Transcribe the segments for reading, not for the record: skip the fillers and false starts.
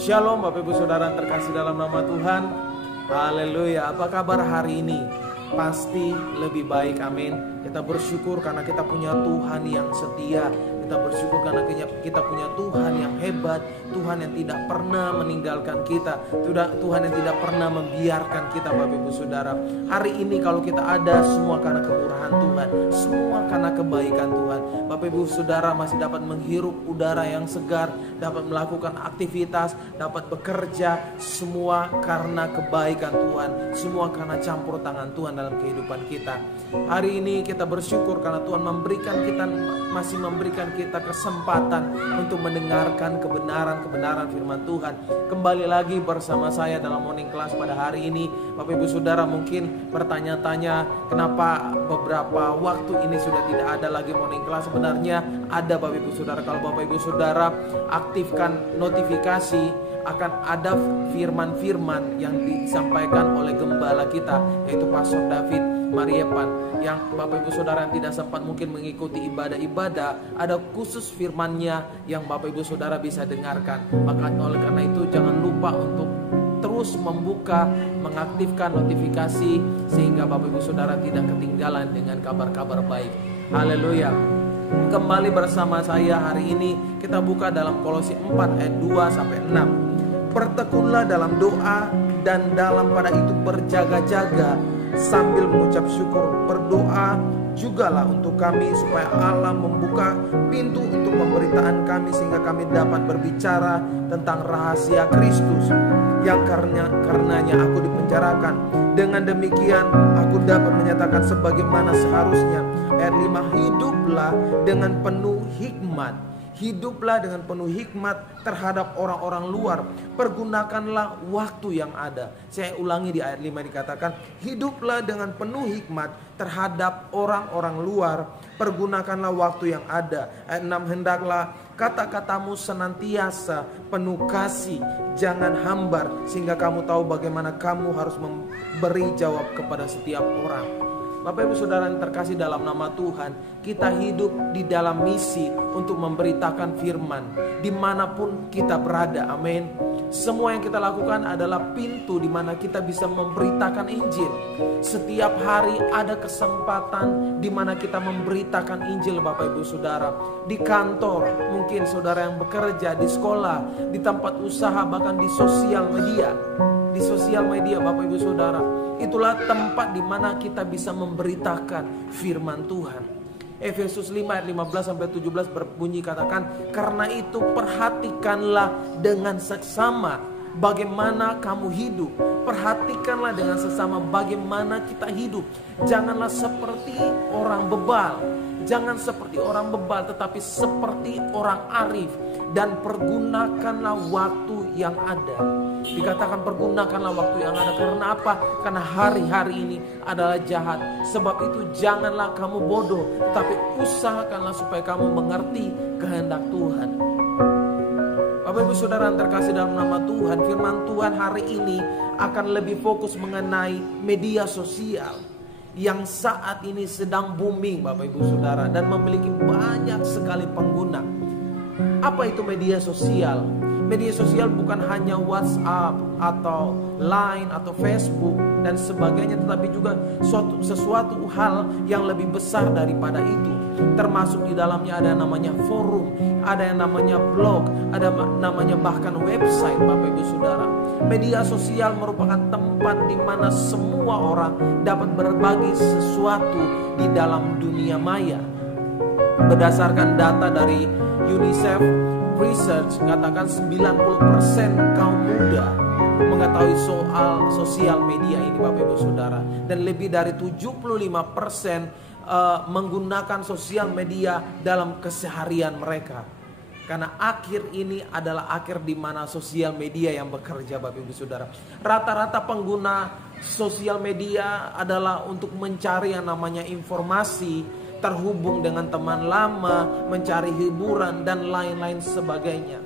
Shalom Bapak Ibu Saudara terkasih dalam nama Tuhan. Haleluya. Apa kabar hari ini? Pasti lebih baik, amin. Kita bersyukur karena kita punya Tuhan yang setia. Kita bersyukur karena kita punya Tuhan yang hebat, Tuhan yang tidak pernah meninggalkan kita, Tuhan yang tidak pernah membiarkan kita, Bapak Ibu Saudara. Hari ini kalau kita ada, semua karena kemurahan Tuhan, semua karena kebaikan Tuhan. Bapak Ibu Saudara masih dapat menghirup udara yang segar, dapat melakukan aktivitas, dapat bekerja, semua karena kebaikan Tuhan, semua karena campur tangan Tuhan dalam kehidupan kita. Hari ini kita bersyukur karena Tuhan masih memberikan kita kesempatan untuk mendengarkan kebenaran firman Tuhan. Kembali lagi bersama saya dalam morning class pada hari ini. Bapak Ibu Saudara mungkin bertanya-tanya, kenapa beberapa waktu ini sudah tidak ada lagi morning class? Sebenarnya ada, Bapak Ibu Saudara. Kalau Bapak Ibu Saudara aktifkan notifikasi, akan ada firman-firman yang disampaikan oleh gembala kita, yaitu Pastor David Mariepan, yang Bapak Ibu Saudara yang tidak sempat mungkin mengikuti ibadah-ibadah, ada khusus firmannya yang Bapak Ibu Saudara bisa dengarkan. Maka oleh karena itu jangan lupa untuk terus membuka, mengaktifkan notifikasi, sehingga Bapak Ibu Saudara tidak ketinggalan dengan kabar-kabar baik. Haleluya. Kembali bersama saya hari ini, kita buka dalam Kolose 4 ayat 2 sampai 6. Bertekunlah dalam doa dan dalam pada itu berjaga-jaga sambil mengucap syukur. Berdoa jugalah untuk kami supaya Allah membuka pintu untuk pemberitaan kami, sehingga kami dapat berbicara tentang rahasia Kristus yang karenanya aku dipenjarakan. Dengan demikian aku dapat menyatakan sebagaimana seharusnya. Ayat 5, hiduplah dengan penuh hikmat. Hiduplah dengan penuh hikmat terhadap orang-orang luar. Pergunakanlah waktu yang ada. Saya ulangi, di ayat 5 dikatakan, hiduplah dengan penuh hikmat terhadap orang-orang luar. Pergunakanlah waktu yang ada. Ayat 6, hendaklah kata-katamu senantiasa penuh kasih, jangan hambar, sehingga kamu tahu bagaimana kamu harus memberi jawab kepada setiap orang. Bapak Ibu Saudara yang terkasih dalam nama Tuhan, kita hidup di dalam misi untuk memberitakan firman dimanapun kita berada, amin. Semua yang kita lakukan adalah pintu di mana kita bisa memberitakan Injil. Setiap hari ada kesempatan di mana kita memberitakan Injil, Bapak Ibu Saudara. Di kantor, mungkin saudara yang bekerja, di sekolah, di tempat usaha, bahkan di sosial media. Di sosial media, Bapak Ibu Saudara, itulah tempat di mana kita bisa memberitakan firman Tuhan. Efesus 5 ayat 15 sampai 17 berbunyi, katakan, karena itu perhatikanlah dengan seksama bagaimana kamu hidup. Perhatikanlah dengan sesama bagaimana kita hidup. Janganlah seperti orang bebal. Jangan seperti orang bebal, tetapi seperti orang arif. Dan pergunakanlah waktu yang ada. Dikatakan pergunakanlah waktu yang ada. Karena apa? Karena hari-hari ini adalah jahat. Sebab itu janganlah kamu bodoh, tapi usahakanlah supaya kamu mengerti kehendak Tuhan. Bapak Ibu Saudara yang terkasih dalam nama Tuhan, firman Tuhan hari ini akan lebih fokus mengenai media sosial yang saat ini sedang booming, Bapak Ibu Saudara, dan memiliki banyak sekali pengguna. Apa itu media sosial? Media sosial bukan hanya WhatsApp atau Line atau Facebook dan sebagainya, tetapi juga sesuatu hal yang lebih besar daripada itu. Termasuk di dalamnya ada yang namanya forum, ada yang namanya blog, ada namanya bahkan website, Bapak Ibu Saudara. Media sosial merupakan tempat di mana semua orang dapat berbagi sesuatu di dalam dunia maya. Berdasarkan data dari UNICEF Research, katakan 90% kaum muda mengetahui soal sosial media ini, Bapak Ibu Saudara. Dan lebih dari 75% menggunakan sosial media dalam keseharian mereka. Karena akhir ini adalah akhir di mana sosial media yang bekerja, Bapak Ibu Saudara. Rata-rata pengguna sosial media adalah untuk mencari yang namanya informasi, terhubung dengan teman lama, mencari hiburan, dan lain-lain sebagainya.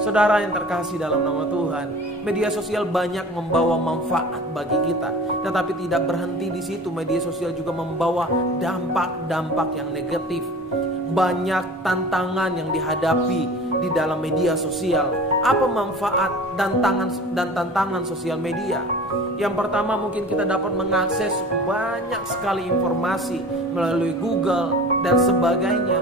Saudara yang terkasih dalam nama Tuhan, media sosial banyak membawa manfaat bagi kita, tetapi tidak berhenti di situ. Media sosial juga membawa dampak-dampak yang negatif. Banyak tantangan yang dihadapi di dalam media sosial. Apa manfaat dan tantangan sosial media? Yang pertama, mungkin kita dapat mengakses banyak sekali informasi melalui Google dan sebagainya,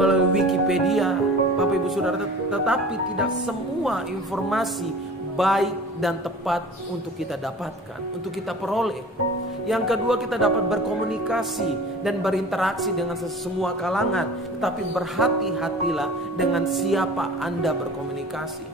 melalui Wikipedia, Bapak Ibu Saudara, tetapi tidak semua informasi baik dan tepat untuk kita dapatkan, untuk kita peroleh. Yang kedua, kita dapat berkomunikasi dan berinteraksi dengan semua kalangan, tetapi berhati-hatilah dengan siapa Anda berkomunikasi.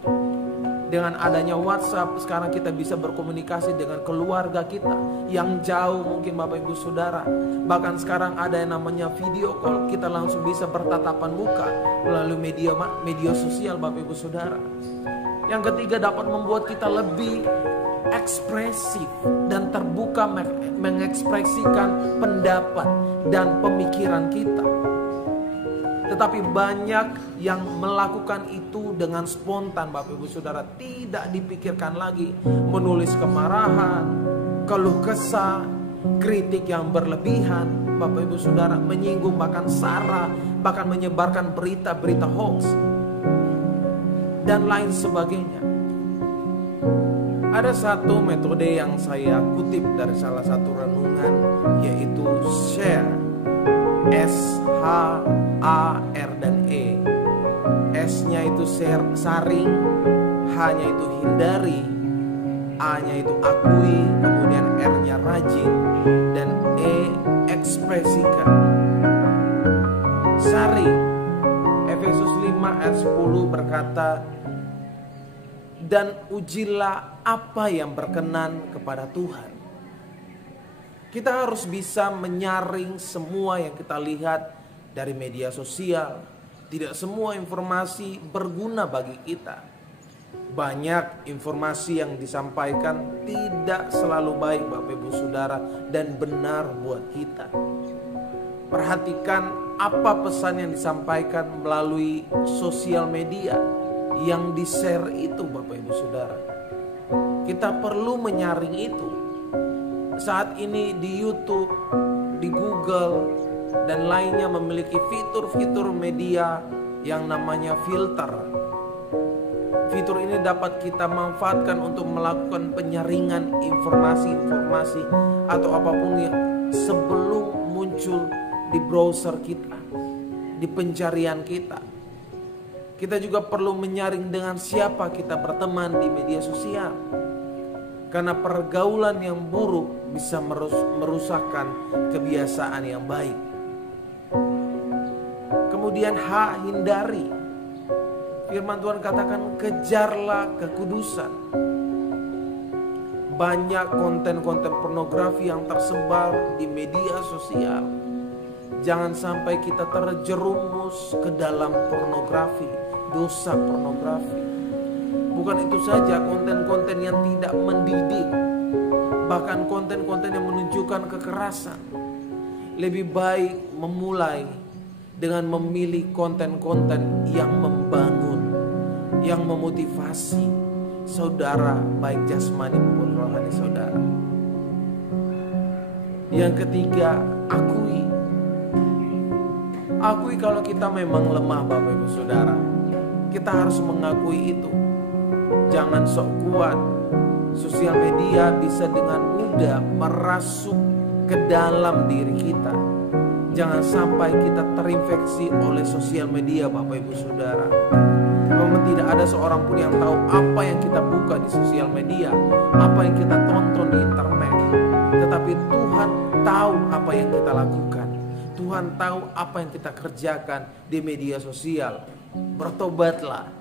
Dengan adanya WhatsApp, sekarang kita bisa berkomunikasi dengan keluarga kita yang jauh mungkin Bapak Ibu Saudara. Bahkan sekarang ada yang namanya video call, kita langsung bisa bertatapan muka melalui media sosial Bapak Ibu Saudara. Yang ketiga, dapat membuat kita lebih ekspresif dan terbuka mengekspresikan pendapat dan pemikiran kita. Tetapi banyak yang melakukan itu dengan spontan Bapak Ibu Saudara, tidak dipikirkan lagi, menulis kemarahan, keluh kesah, kritik yang berlebihan Bapak Ibu Saudara, menyinggung bahkan sara, bahkan menyebarkan berita-berita hoax dan lain sebagainya. Ada satu metode yang saya kutip dari salah satu renungan, yaitu share. S-H-A-R dan E. S-nya itu saring, H-nya itu hindari, A-nya itu akui, kemudian R-nya rajin, dan E ekspresikan. Saring. Efesus 5 ayat 10 berkata, dan ujilah apa yang berkenan kepada Tuhan. Kita harus bisa menyaring semua yang kita lihat dari media sosial. Tidak semua informasi berguna bagi kita. Banyak informasi yang disampaikan tidak selalu baik Bapak Ibu Saudara dan benar buat kita. Perhatikan apa pesan yang disampaikan melalui sosial media yang di-share itu Bapak Ibu Saudara. Kita perlu menyaring itu. Saat ini di YouTube, di Google, dan lainnya memiliki fitur-fitur media yang namanya filter. Fitur ini dapat kita manfaatkan untuk melakukan penyaringan informasi-informasi atau apapun yang sebelum muncul di browser kita, di pencarian kita. Kita juga perlu menyaring dengan siapa kita berteman di media sosial. Karena pergaulan yang buruk bisa merusakkan kebiasaan yang baik. Kemudian H, hindari. Firman Tuhan katakan, kejarlah kekudusan. Banyak konten-konten pornografi yang tersebar di media sosial. Jangan sampai kita terjerumus ke dalam pornografi, dosa pornografi. Bukan itu saja, konten-konten yang tidak mendidik, bahkan konten-konten yang menunjukkan kekerasan. Lebih baik memulai dengan memilih konten-konten yang membangun, yang memotivasi saudara, baik jasmani maupun rohani saudara. Yang ketiga, akui. Akui kalau kita memang lemah Bapak Ibu Saudara. Kita harus mengakui itu. Jangan sok kuat. Sosial media bisa dengan mudah merasuk ke dalam diri kita. Jangan sampai kita terinfeksi oleh sosial media Bapak Ibu Saudara. Memang tidak ada seorang pun yang tahu apa yang kita buka di sosial media, apa yang kita tonton di internet. Tetapi Tuhan tahu apa yang kita lakukan. Tuhan tahu apa yang kita kerjakan di media sosial. Bertobatlah.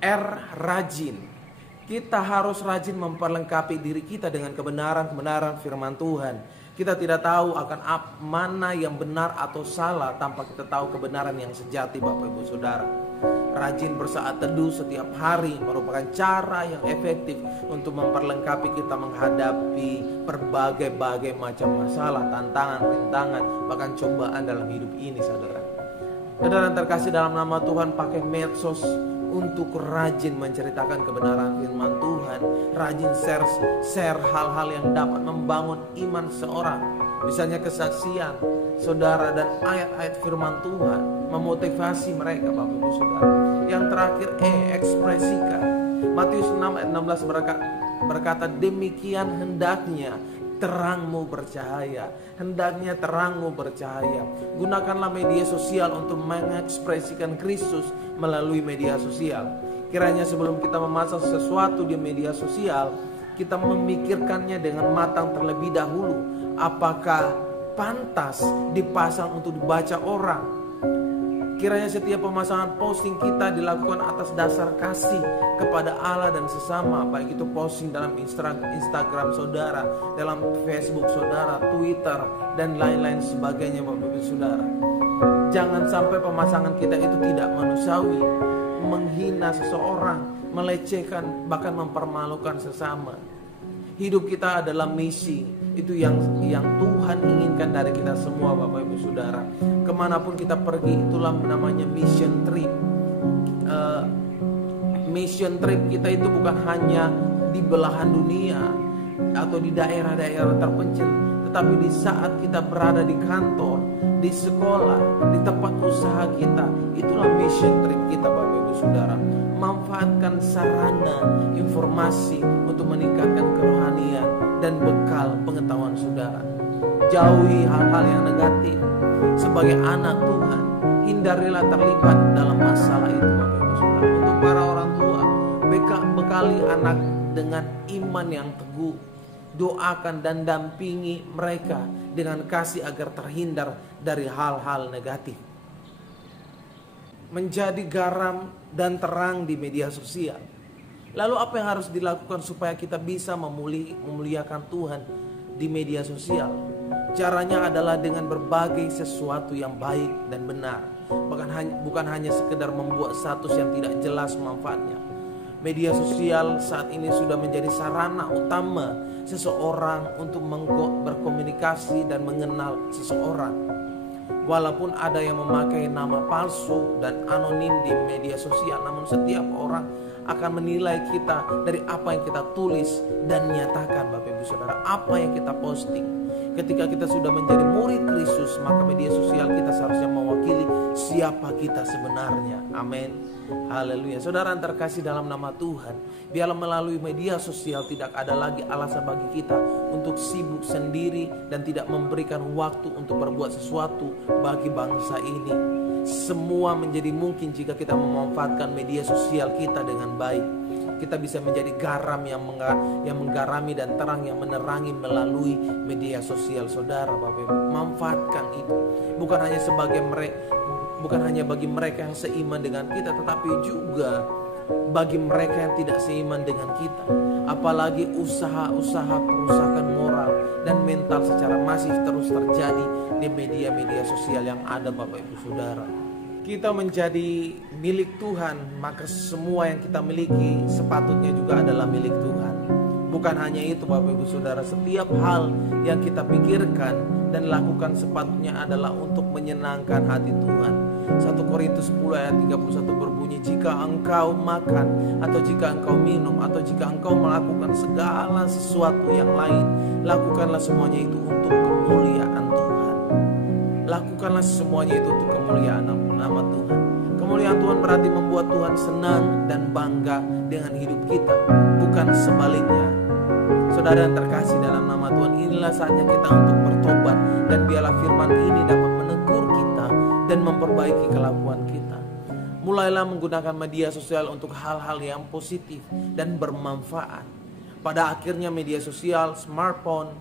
R, rajin. Kita harus rajin memperlengkapi diri kita dengan kebenaran-kebenaran firman Tuhan. Kita tidak tahu akan mana yang benar atau salah tanpa kita tahu kebenaran yang sejati Bapak Ibu Saudara. Rajin bersaat teduh setiap hari merupakan cara yang efektif untuk memperlengkapi kita menghadapi berbagai macam masalah, tantangan, rintangan, bahkan cobaan dalam hidup ini saudara. Saudara yang terkasih dalam nama Tuhan, pakai medsos untuk rajin menceritakan kebenaran firman Tuhan, rajin share hal-hal yang dapat membangun iman seorang, misalnya kesaksian saudara dan ayat-ayat firman Tuhan, memotivasi mereka Bapak Ibu Saudara. Yang terakhir ekspresikan. Matius 6 ayat 16 berkata, demikian hendaknya terangmu bercahaya. Hendaknya terangmu bercahaya. Gunakanlah media sosial untuk mengekspresikan Kristus melalui media sosial. Kiranya sebelum kita memasang sesuatu di media sosial, kita memikirkannya dengan matang terlebih dahulu. Apakah pantas dipasang untuk dibaca orang? Kiranya setiap pemasangan posting kita dilakukan atas dasar kasih kepada Allah dan sesama. Baik itu posting dalam Instagram saudara, dalam Facebook saudara, Twitter, dan lain-lain sebagainya Bapak Ibu Saudara. Jangan sampai pemasangan kita itu tidak manusiawi, menghina seseorang, melecehkan, bahkan mempermalukan sesama. Hidup kita adalah misi. Itu yang Tuhan inginkan dari kita semua Bapak Ibu Saudara. Kemanapun kita pergi, itulah namanya mission trip. Mission trip kita itu bukan hanya di belahan dunia atau di daerah-daerah terpencil, tetapi di saat kita berada di kantor, di sekolah, di tempat usaha kita, itulah mission trip kita Bapak Ibu Saudara. Manfaatkan sarana informasi untuk meningkatkan kerohanian dan bekal pengetahuan saudara. Jauhi hal-hal yang negatif. Sebagai anak Tuhan, hindarilah terlibat dalam masalah itu Bapak Ibu Saudara. Untuk para orang tua, bekali anak dengan iman yang teguh. Doakan dan dampingi mereka dengan kasih agar terhindar dari hal-hal negatif. Menjadi garam dan terang di media sosial. Lalu apa yang harus dilakukan supaya kita bisa memuliakan Tuhan di media sosial? Caranya adalah dengan berbagai sesuatu yang baik dan benar. Bukan hanya sekedar membuat status yang tidak jelas manfaatnya. Media sosial saat ini sudah menjadi sarana utama seseorang untuk berkomunikasi dan mengenal seseorang. Walaupun ada yang memakai nama palsu dan anonim di media sosial, namun setiap orang akan menilai kita dari apa yang kita tulis dan nyatakan Bapak Ibu Saudara, apa yang kita posting. Ketika kita sudah menjadi murid Kristus, maka media sosial kita seharusnya mewakili siapa kita sebenarnya. Amin. Haleluya. Saudara yang terkasih dalam nama Tuhan, biarlah melalui media sosial tidak ada lagi alasan bagi kita untuk sibuk sendiri dan tidak memberikan waktu untuk berbuat sesuatu bagi bangsa ini. Semua menjadi mungkin jika kita memanfaatkan media sosial kita dengan baik. Kita bisa menjadi garam yang menggarami dan terang yang menerangi melalui media sosial saudara Bapak Ibu. Manfaatkan itu. Bukan hanya bagi mereka yang seiman dengan kita, tetapi juga bagi mereka yang tidak seiman dengan kita. Apalagi usaha-usaha perusakan moral dan mental secara masif terus terjadi di media-media sosial yang ada Bapak Ibu Saudara. Kita menjadi milik Tuhan, maka semua yang kita miliki sepatutnya juga adalah milik Tuhan. Bukan hanya itu Bapak Ibu Saudara, setiap hal yang kita pikirkan dan lakukan sepatutnya adalah untuk menyenangkan hati Tuhan. 1 Korintus 10 ayat 31 berbunyi, jika engkau makan atau jika engkau minum atau jika engkau melakukan segala sesuatu yang lain, lakukanlah semuanya itu untuk kemuliaan Tuhan. Lakukanlah semuanya itu untuk kemuliaan nama Tuhan. Kemuliaan Tuhan berarti membuat Tuhan senang dan bangga dengan hidup kita, bukan sebaliknya. Saudara yang terkasih dalam nama Tuhan, inilah saatnya kita untuk bertobat, dan biarlah firman ini dapat menegur kita dan memperbaiki kelakuan kita. Mulailah menggunakan media sosial untuk hal-hal yang positif dan bermanfaat. Pada akhirnya media sosial, smartphone,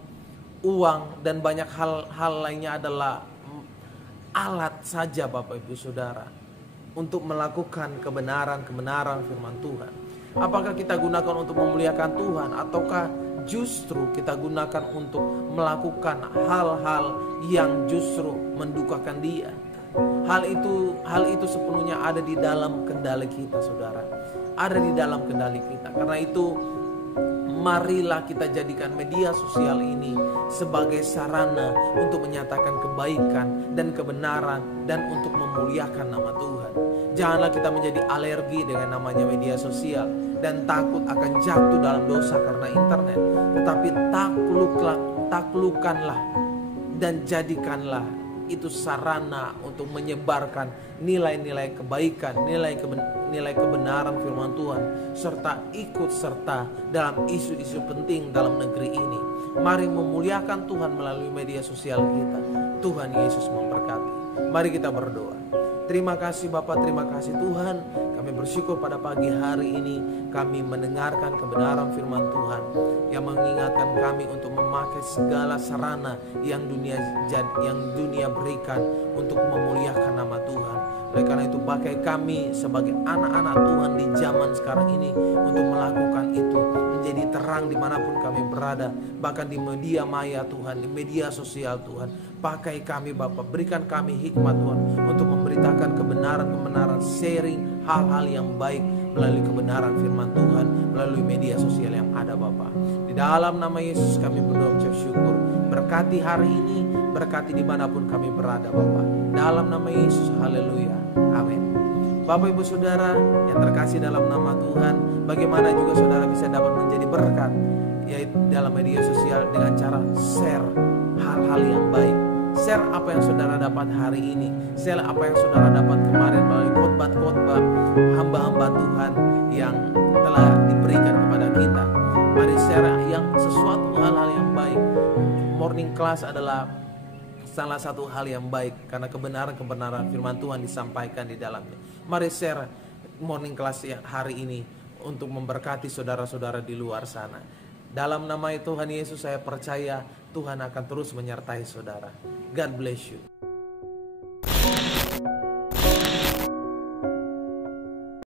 uang, dan banyak hal lainnya adalah alat saja Bapak Ibu Saudara untuk melakukan kebenaran firman Tuhan. Apakah kita gunakan untuk memuliakan Tuhan, ataukah justru kita gunakan untuk melakukan hal-hal yang justru mendukakan Dia? Hal itu sepenuhnya ada di dalam kendali kita saudara. Ada di dalam kendali kita. Karena itu marilah kita jadikan media sosial ini sebagai sarana untuk menyatakan kebaikan dan kebenaran dan untuk memuliakan nama Tuhan. Janganlah kita menjadi alergi dengan namanya media sosial dan takut akan jatuh dalam dosa karena internet. Tetapi taklukkanlah dan jadikanlah itu sarana untuk menyebarkan nilai-nilai kebaikan, nilai kebenaran firman Tuhan, serta ikut serta dalam isu-isu penting dalam negeri ini. Mari memuliakan Tuhan melalui media sosial kita. Tuhan Yesus memberkati. Mari kita berdoa. Terima kasih Bapa, terima kasih Tuhan. Kami bersyukur pada pagi hari ini kami mendengarkan kebenaran firman Tuhan yang mengingatkan kami untuk memakai segala sarana yang dunia berikan untuk memuliakan nama Tuhan. Oleh karena itu pakai kami sebagai anak-anak Tuhan di zaman sekarang ini untuk melakukan itu, menjadi terang dimanapun kami berada, bahkan di media maya Tuhan, di media sosial Tuhan. Pakai kami Bapa, berikan kami hikmat Tuhan untuk memberitakan kebenaran-kebenaran, sharing hal-hal yang baik melalui kebenaran firman Tuhan, melalui media sosial yang ada Bapa. Di dalam nama Yesus kami berdoa ucap syukur. Berkati hari ini, berkati dimanapun kami berada Bapa. Dalam nama Yesus, haleluya, amin. Bapak Ibu Saudara yang terkasih dalam nama Tuhan, bagaimana juga saudara bisa dapat menjadi berkat, yaitu dalam media sosial dengan cara share hal-hal yang baik. Share apa yang saudara dapat hari ini, share apa yang saudara dapat kemarin melalui khotbah-khotbah hamba-hamba Tuhan yang telah diberikan kepada kita. Mari share yang sesuatu hal-hal yang baik. Morning class adalah salah satu hal yang baik karena kebenaran-kebenaran firman Tuhan disampaikan di dalamnya. Mari share morning class yang hari ini untuk memberkati saudara-saudara di luar sana. Dalam nama Tuhan Yesus saya percaya Tuhan akan terus menyertai saudara. God bless you.